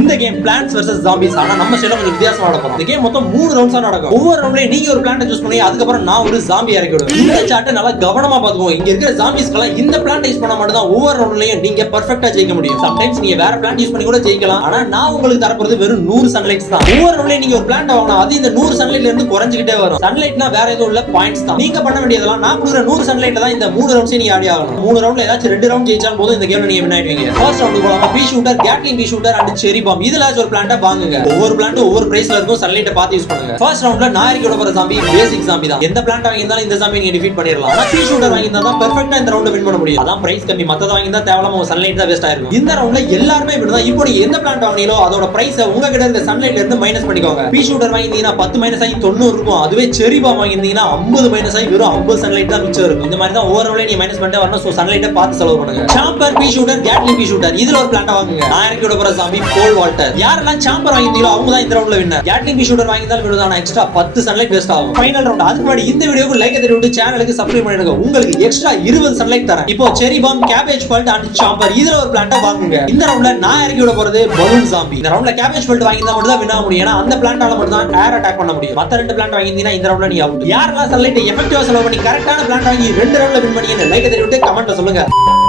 இந்த game plants versus zombies. ஆனா நம்ம ஸ்டைல்ல கொஞ்சம் வித்தியாசமா நடக்கும். இந்த கேம் மொத்தம் 3 ரவுண்ட்ஸா நடக்கும். ஒவ்வொரு ரவுண்ட்லயும் நீங்க ஒரு பிளான்ட் சூஸ் பண்ணி அதுக்கப்புறம் நான் ஒரு ஜாம்பி இறக்கி விடுவேன். இந்த சார்ட்டை நல்லா கவனமா பாத்துக்கோங்க. இங்க இருக்கிற ஜாம்பிஸ்க்கெல்லாம் இந்த பிளான்ட் யூஸ் பண்ணா மட்டும் தான் ஒவ்வொரு ரவுண்ட்லயும் நீங்க பெர்ஃபெக்ட்டா ஜெயிக்க முடியும். சம்டைம்ஸ் நீங்க வேற பிளான்ட் யூஸ் பண்ணி கூட ஜெயிக்கலாம். ஆனா நான் உங்களுக்கு தரப்போறது வெறும் 100 சன்லைட்ஸ் தான். ஒவ்வொரு ரவுண்ட்லயும் நீங்க ஒரு பிளான்ட் வாங்கினா அது இந்த 100 சன்லைட்ல இருந்து குறைஞ்சிட்டே வரும். சன்லைட்னா வேற எதுவும் இல்ல, பாயிண்ட்ஸ் தான். நீங்க பண்ண வேண்டியதெல்லாம் நான் கொடுக்குற 100 சன்லைட்ல தான் இந்த 3 ரவுண்ட்ஸ் நீங்க ஆடி ஆகணும். 3 ரவுண்ட்ல ஏதாச்சும் 2 ரவுண்ட் ஜெயிச்சாலும் போதும் இந்த கேம்ல நீங்க வின் ஆயிடுவீங்க. ஃபர்ஸ்ட் ரவுண்ட் போலாம். பீ shooter, Gatling B shooter and செரி பாம். இதுல ஒரு பிளான்ட் வாங்குங்க. ஒவ்வொரு பிளான்ட்டும் ஒவ்வொரு பிரைஸ்ல இருக்கும். சன்லைட்டை பார்த்து யூஸ் பண்ணுங்க. ஃபர்ஸ்ட் ரவுண்ட்ல நான் இறக்கி விட போற ஜாம்பி பேசிக் ஜாம்பி தான். எந்த பிளான்ட் வாங்கியிருந்தாலும் இந்த ஜாம்பி நீங்க டிஃபீட் பண்ணிரலாம். ஆனா பீ ஷூட்டர் வாங்கியிருந்தா தான் பெர்ஃபெக்ட்டா இந்த ரவுண்ட வின் பண்ண முடியும். அதான் பிரைஸ் கம்மி. மத்தத வாங்கியிருந்தா தேவலாம சன்லைட் தான் வேஸ்ட் ஆயிருக்கும். இந்த ரவுண்ட்ல எல்லாரும் இப்படிதான். இப்போ நீங்க எந்த பிளான்ட் வாங்குனீங்களோ அதோட பிரைஸ் உங்க கிட்ட இருக்க சன்லைட்ல இருந்து மைனஸ் பண்ணிக்கோங்க. பீ ஷூட்டர் வாங்கியிருந்தீங்கன்னா 10 மைனஸ் ஆகி 90 இருக்கும். அதுவே செரி பாம் வாங்கியிருந்தீங்கன்னா 50 மைனஸ் ஆகி வெறும் 50 சன்லைட் தான் மிச்சம் இருக்கும். இந்த மாதிரி தான் ஒவ்வொரு ரவுண்ட்ல நீங்க மைனஸ் பண்ணிட்டே வரணும். சோ சன்லைட்டை பார்த்து செலவு பண்ணுங்க. சாம்பர், பீ ஷூட்டர், கேட்லிங் பீ ஷூட்டர் இதுல ஒரு பிளான்ட் வாங்குங்க. நான் இறக்கி விட போற ஜாம்பி போல் வால்டர். யாரெல்லாம் சாம்பர் வாங்கியிருந்தீங்களோ அவங்க தான் இந்த ரவுண்ட்ல வின்னர். கேட்லிங் பீ ஷூட்டர் வாங்கியிருந்தாலும் விடுதான எக்ஸ்ட்ரா 10 சன்லைட் வேஸ்ட் ஆகும். Final round. அதுக்கு முன்னாடி இந்த வீடியோக்கு லைக் தட்டி விட்டு சேனலுக்கு சப்ஸ்கிரைப் பண்ணிடுங்க. உங்களுக்கு எக்ஸ்ட்ரா 20 சன்லைட் தரேன். இப்போ செரி பாம், கேபேஜ் பல்ட் அண்ட் சாம்பர் இதுல ஒரு பிளான்ட் வாங்குங்க. இந்த ரவுண்ட்ல நான் இறக்கி விட போறது பலூன் ஜாம்பி. இந்த ரவுண்ட்ல கேபேஜ் பல்ட் வாங்கினா மட்டும் தான் வின் ஆக முடியும். ஏன்னா அந்த பிளான்ட்டால மட்டும் தான் ஏர் அட்டாக் பண்ண முடியும். மத்த 2 பிளான்ட் வாங்கினீங்கன்னா இந்த ரவுண்ட்ல நீ அவுட். யாரெல்லாம் சன்லைட் எஃபெக்டிவா செலவு பண்ணி கரெக்டான பிளான்ட் வாங்கி 2 ரவுண்ட்ல வின் பண்ணீங்கன்னு லைக் தட்டி விட்டு கமெண்ட்ல சொல்லுங்க.